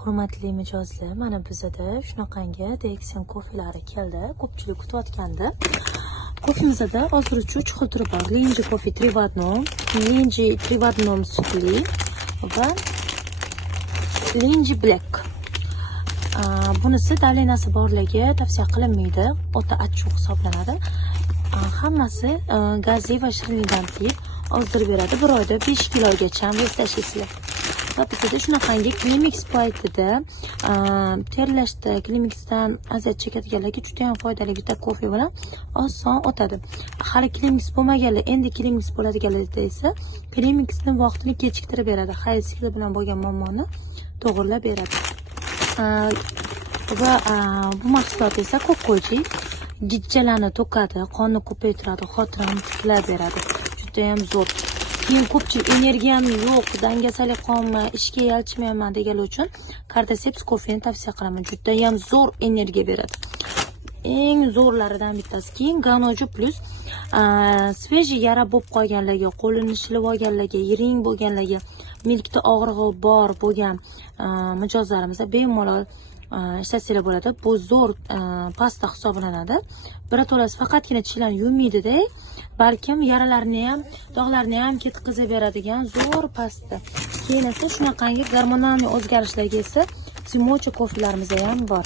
Hurmatli mijozlar, mana bizda shunaqangi DXM kofelari keldi. Ko'pchilik kutayotgandi. Kofemizda hozir 3 xil turi bor. Linji kofe 3 в 1, Linji 3 в 1 sutli va Linji black. Bunisi davlenasi borligi tavsiya qilinmaydi. O'ta achchiq hisoblanadi. Hammasi gazli va shirinlikdan tiyib ozdirib beradi. Bir oyda 5 kilogacha tashlaysiz. Va bizda shunaqangi Klimix paytida terlashda Klimixdan aziyat chekadiganlarga juda ham foydali bitta kofe bilan oson o'tadi. Hali Klimix bo'lmaganlar, endi Klimix bo'ladiganlarda esa Klimixning vaqtini kechiktirib beradi. Hayzikli bilan bo'lgan muammoni to'g'irlab beradi. Va bu mahsulot esa ko'kko'ji gijjalarni to'kadi, qonni ko'paytiradi, xotirani tiklab beradi. Juda ham zo'r. Keyin ko'pchilik energiyam yo'q, dangasalik qonmi, ishga yalchimayman deganlar uchun Cordyceps kofeni tavsiya qilaman. Juda ham zo'r energiya beradi. Eng zo'rlaridan bittasi. Keyin Ganojo Plus sveji yara bo'lib qolganlarga, qo'lini shilib olganlarga, yiring bo'lganlarga, milkda og'rig'i bor bo'lgan mijozlarimizga bemalol ishlatsangiz bo'ladi. Bu zo'r pasta hisoblanadi. Birato'lasi faqatgina tishlarni yuvmaydi-da, balkim yaralarni ham, dog'larni ham ketkazib beradigan zo'r pasta. Keyin esa shunaqangi gormonal o'zgarishlarga esa Timocha kofelarimiz ham bor.